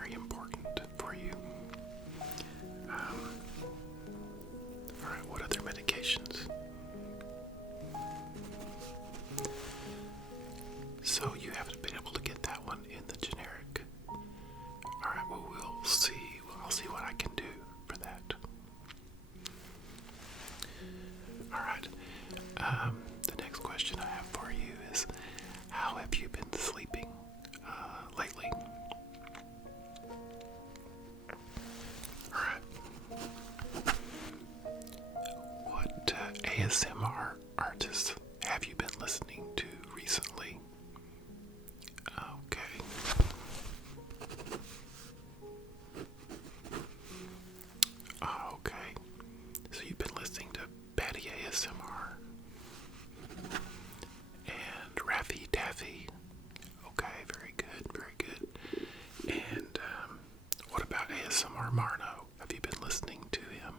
very important for you. Alright, what other medications? So you haven't been able to get that one in the generic. Alright, well we'll see. I'll see what I can do for that. Alright. The next question I have for you is, how have you been sleeping lately? Alright. What ASMR artists have you been listening to recently? Okay. Okay. So you've been listening to Patty ASMR and Raffy Taffy. Okay, very good, very good. And what about ASMR Marno? Have you been listening to him?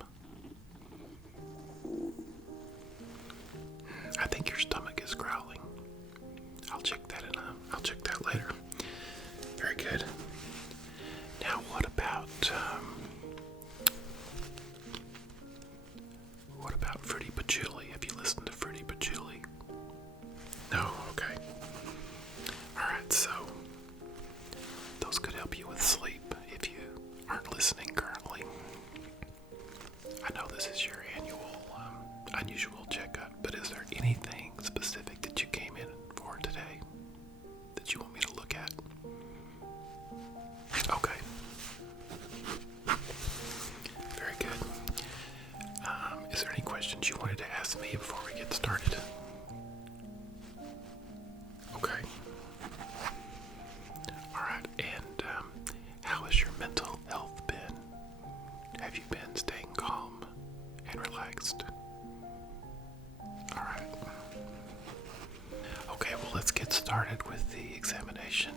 I think your stomach is growling. I'll check that later. Very good. Now what about Fruity Patchouli? Have you listened to Fruity Patchouli? No, okay. Alright, so those could help you with sleep if you aren't listening currently. I know this is your annual unusual checkup, but is there anything specific that you came in for today that you want me to look at? Okay. Very good. Is there any questions you wanted to ask me before we get started? Okay. Alright, and how has your mental health been? Have you been staying calm and relaxed? Alright. Okay, well let's get started with the examination.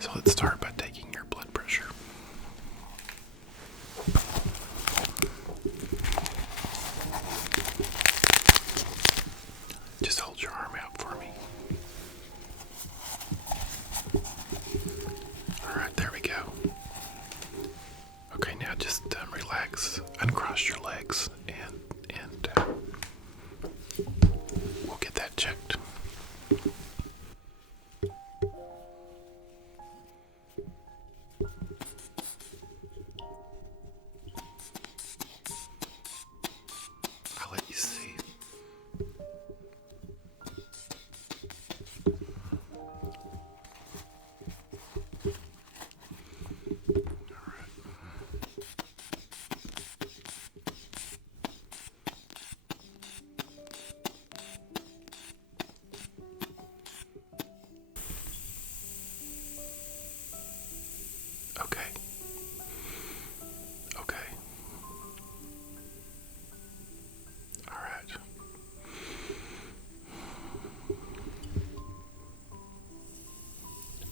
So let's start by taking your blood pressure. Just hold your arm out for me. Alright, there we go. Okay, now just relax, uncross your legs, and we'll get that checked. I'll let you see. Okay. Okay. All right.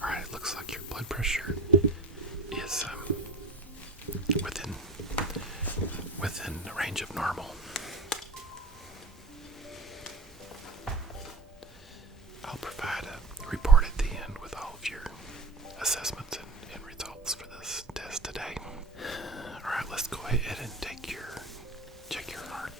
All right, it looks like your blood pressure is within the range of normal. I'll provide a report at the end with all of your assessments and results for this test today. Alright, let's go ahead and check your heart.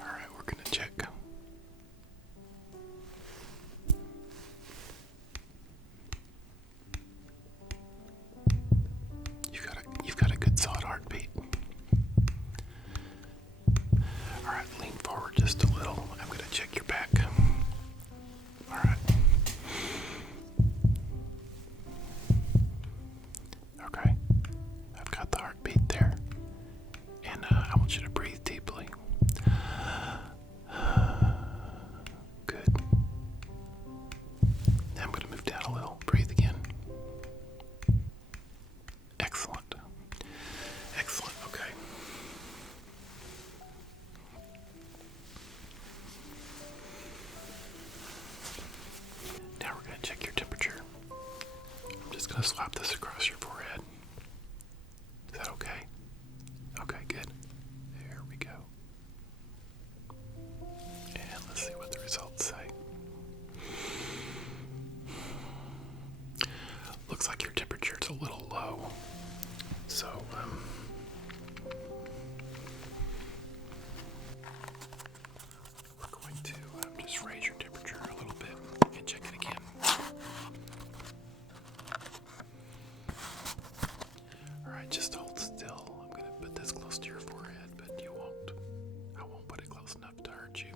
Alright, we're gonna check. You've got a good solid heartbeat. Alright, lean forward just a little. I'm gonna check your back. Alright. Okay. I've got the heartbeat there. And I want you to breathe deeply. Good. Now I'm going to move down a little. Breathe again. Excellent. Excellent. Okay. Now we're going to check your temperature. I'm just going to slap this across your forehead. So, we're going to just raise your temperature a little bit and check it again. Alright, just hold still. I'm going to put this close to your forehead, but I won't put it close enough to hurt you.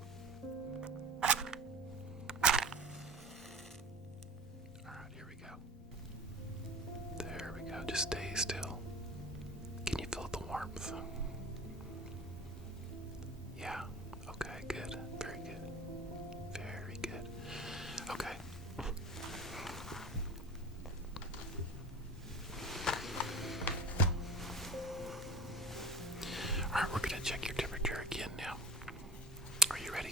Alright, here we go. There we go, just stay still. Can you feel the warmth? Yeah, okay, good, very good. Very good. Okay. Alright, we're going to check your temperature again now. Are you ready?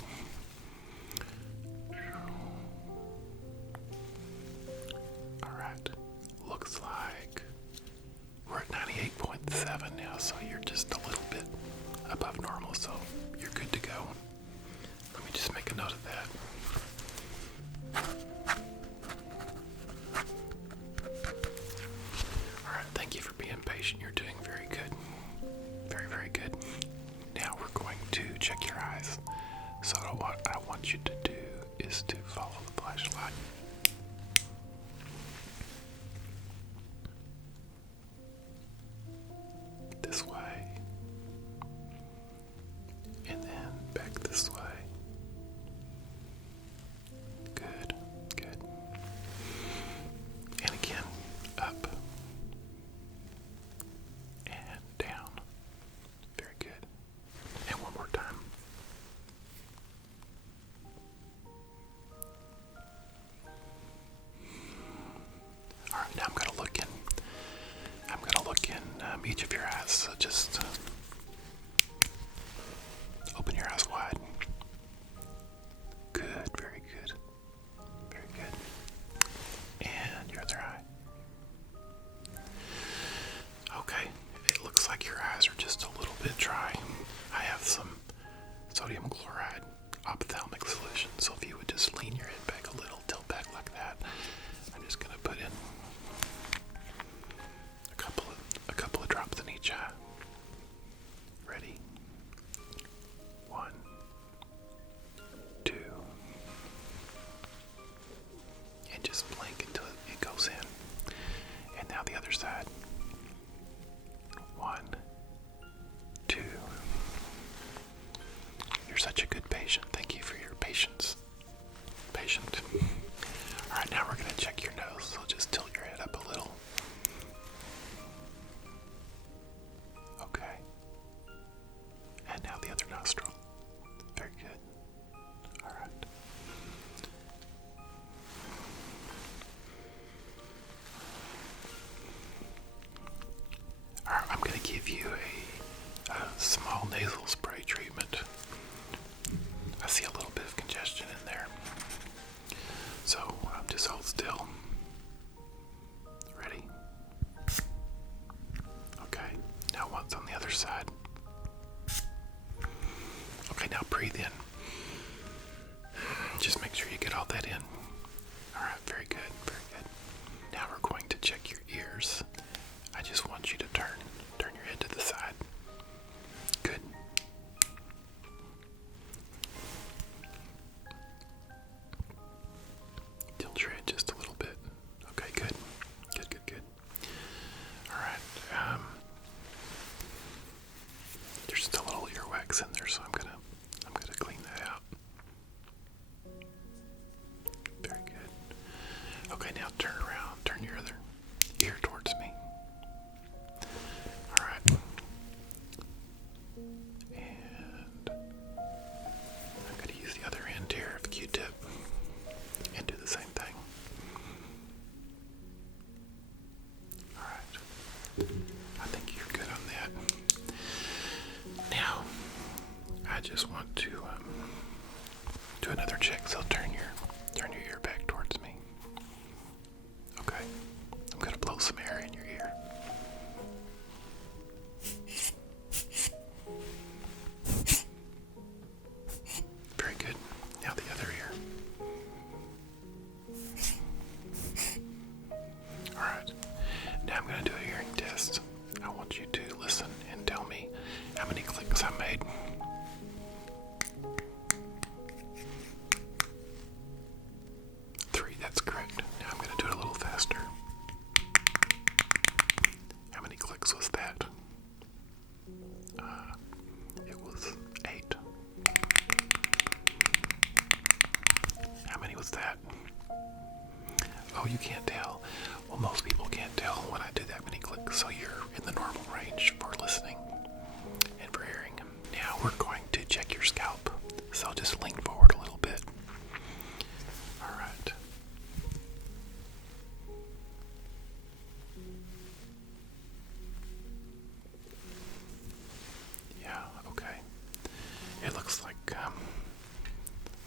Alright. Looks like we're at 98.7 now, so you're just a little bit above normal, so you're good to go. Let me just make a note of that. Alright, thank you for being patient. You're doing very good. Very, very good. Now we're going to check your eyes. So what I want you to do is to follow the flashlight. This way. And then back this way. Good, good. And again, up. And down. Very good. And one more time. Alright, now I'm going to look in each of your eyes, so just open your eyes wide. Good, very good. Very good. And your other eye. Okay, it looks like your eyes are just a little bit dry. I have some sodium chloride ophthalmic solution, so if you would just lean your head back a little, tilt back like that. I'm just going to put in a couple of drops in each eye. Ready? 1, 2, and just blink until it goes in. And now the other side. 1, 2. You're such a good patient. Thank you for your patience. Patient. Alright, now we're going to check your nose, so just tilt your head up a little. Okay. And now the other nostril. Very good. Alright. Alright, I'm going to give you a small nasal spray treatment. I see a little bit of congestion in there. So, just hold still. Ready? Okay, now once on the other side. Okay, now breathe in. Just make sure you get all that in. Alright, very good, very good. Now we're going to check your ears. I just want you to turn your head to the side. Good. Tilt your head just a little bit. Okay, good. Good, good, good. Alright, there's just a little earwax in there, so I'm gonna clean that out. Very good. Okay, now turn around. Turn your other ear towards me. Alright. And I'm going to use the other end here of Q-tip and do the same thing. Alright. I think you're good on that. Now, I just want to do another check, so turn your ear back towards me. Okay. Oh, you can't tell. Well, most people can't tell when I do that many clicks, so you're in the normal range for listening and for hearing. Now we're going to check your scalp, so just lean forward a little bit. All right. Yeah, okay. It looks like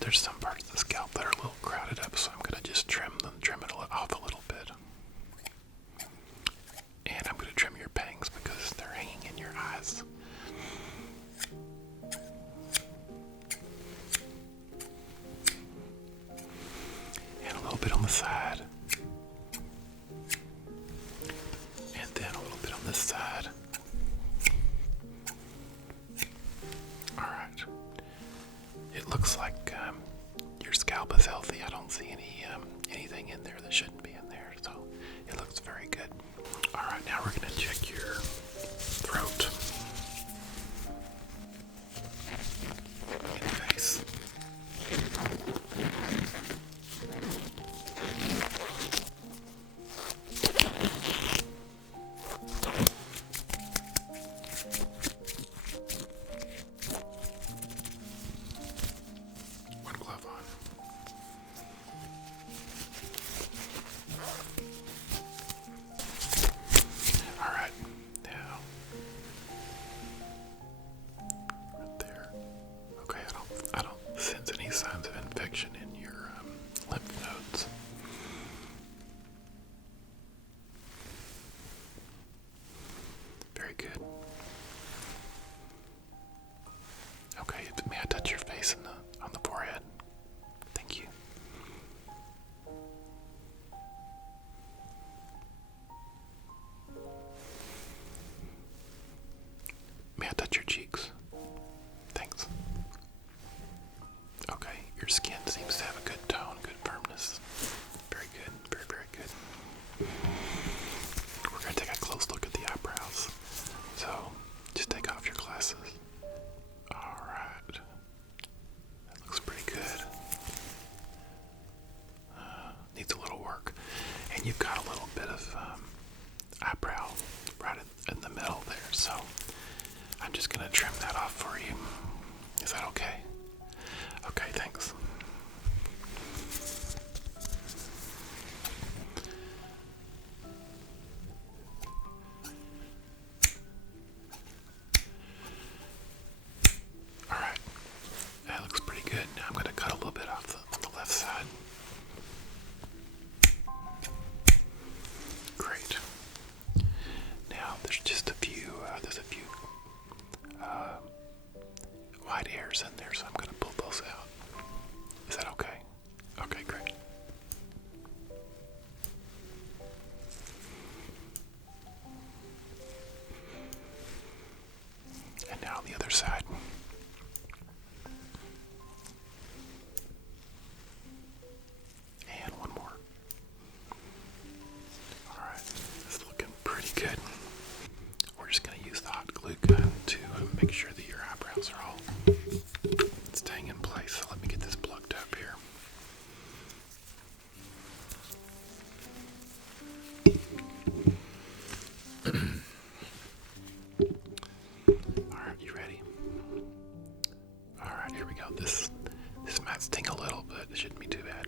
there's some parts of the scalp that are a little crowded up, so I'm going to just trim it off a little bit. And I'm going to trim your bangs because they're hanging in your eyes. And a little bit on the side. And then a little bit on this side. Alright. It looks like your scalp is healthy. I don't see anything in there that shouldn't be in there, so it looks very good. Alright, now we're going to check your throat and face. One glove on. Alright, now right there. Okay, I don't sense any signs of infection in your lymph nodes. Very good. Okay, may I touch your face on the forehead? Thank you. May I touch your cheeks? Thanks. Okay, your skin seems to have a good tone, good firmness. Very good, very, very good. We're going to take a close look at the eyebrows. So, just take off your glasses. Alright. That looks pretty good. Needs a little work. And you've got a little bit of eyebrow right in the middle there, so I'm just going to trim that off for you. Is that okay? Okay, thanks. Alright, that looks pretty good. Now I'm going to cut a little bit off on the left side. Great. Now there's just a few white hairs in there, so I'm going to pull those out. Is that okay? Okay, great. And now on the other side. And one more. Alright, it's looking pretty good. We're just going to use the hot glue gun to make sure that your eyebrows are all staying in place. So let me get this plugged up here. Alright, you ready? Alright, here we go. This might sting a little, but it shouldn't be too bad.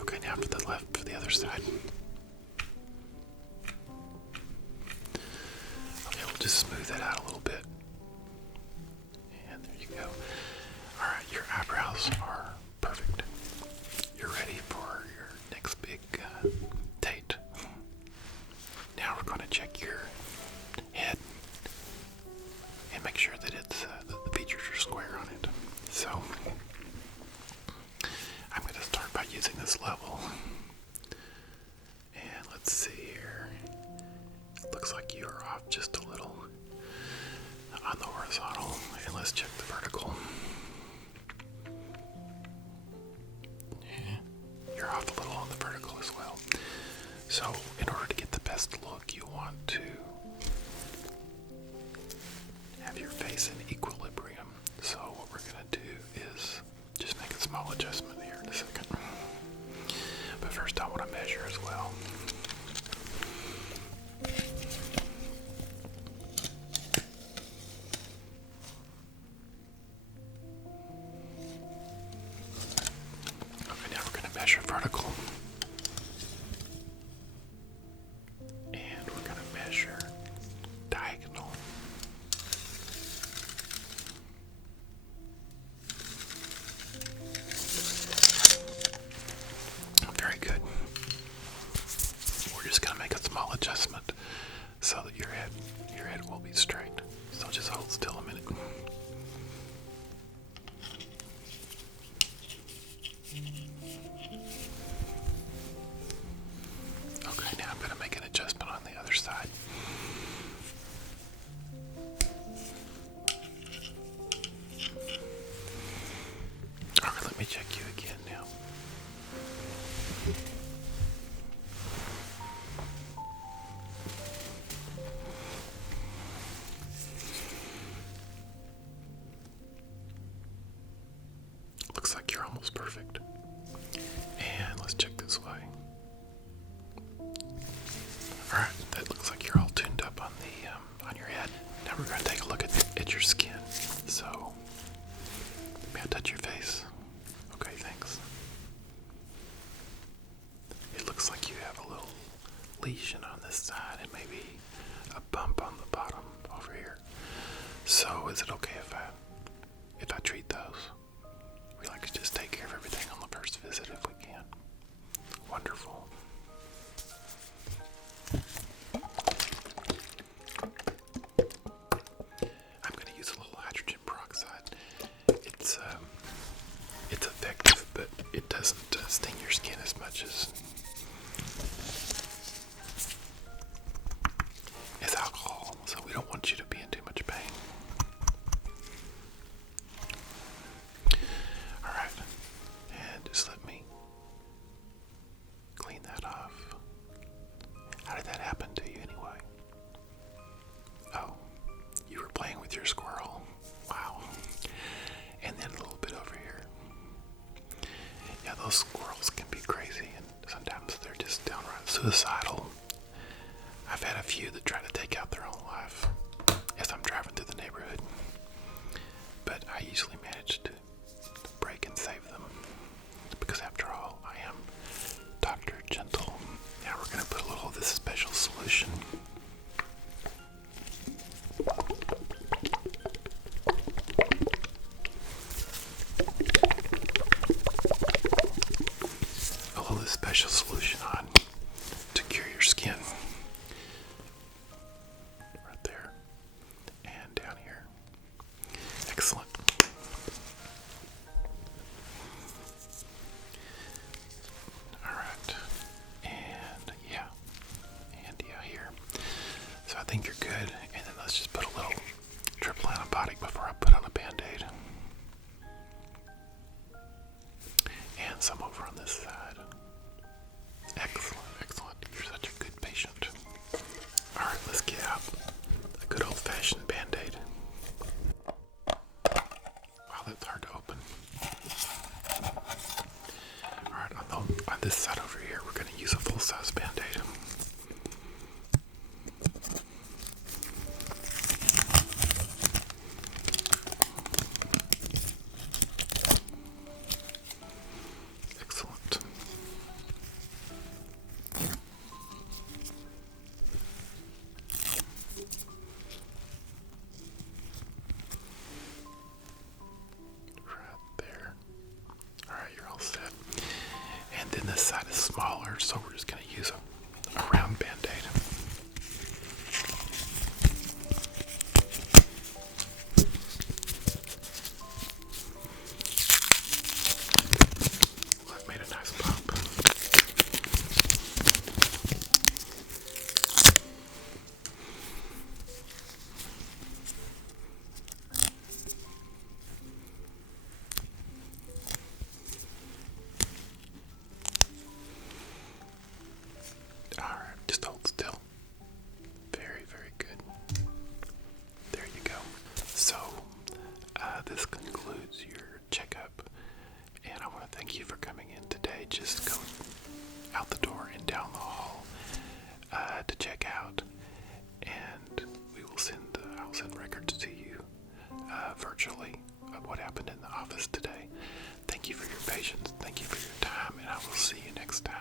Okay, now for the other side. Okay, we'll just smooth that out a little bit. And there you go. Alright, your eyebrows are perfect. You're ready for your next big date. Now we're going to check your head and make sure that the features are square on it. So I'm going to start by using this level. And let's see here. It looks like you are off just a little on the horizontal. And let's check the vertical. Yeah, you're off a little on the vertical as well. So in order to get the best look, you want to have your face in equilibrium. So what we're going to do vertical. And we're going to measure diagonal. Very good. We're just going to make a small adjustment so that your head will be straight. So just hold still a minute. Okay, now I'm going to make an adjustment on the other side. Alright, let me check you again now. Looks like you're almost perfect. And let's check this way. Alright, that looks like you're all tuned up on the on your head. Now we're going to take a look at your skin. So, may I touch your face? Okay, thanks. It looks like you have a little lesion on this side and maybe a bump on the bottom over here. So, is it okay if I treat those? We like to just take care of everything on the first visit if we can. Wonderful. I'm going to use a little hydrogen peroxide. It's effective, but it doesn't sting your skin as much as alcohol. So we don't want you to be in too much pain. Alright, and just let me clean that off. How did that happen to you anyway? Oh, you were playing with your squirrel. Wow. And then a little bit over here. Yeah, those squirrels can be crazy, and sometimes they're just downright suicidal. I've had a few that try to take out their own life as I'm driving through the neighborhood. But I usually manage to break and save them. Because after all, I am Dr. Gentle. Now we're going to put a little of this special solution. A little of this special solution on to cure your skin. Right there. And down here. Excellent. Alright. And yeah, here. So I think you're good. And then let's just put a little triple antibiotic before I put on a band-aid. And some over on this side. Excellent, excellent. You're such a good patient. Alright, let's get out a good old-fashioned band-aid. Wow, that's hard to open. Alright, on this side over here, we're going to use a full-size band-aid. Excellent. Right there. Alright, you're all set. And then this side is smaller, so we're just going to use a round band-aid. That made a nice pop. Alright, just hold still. Very, very good. There you go. So, this concludes your checkup, and I want to thank you for coming in today. Just go out the door and down the hall to check out, and I'll send records to you virtually of what happened in the office today. Thank thank you for your patience. Thank you for your time, and I will see you next time.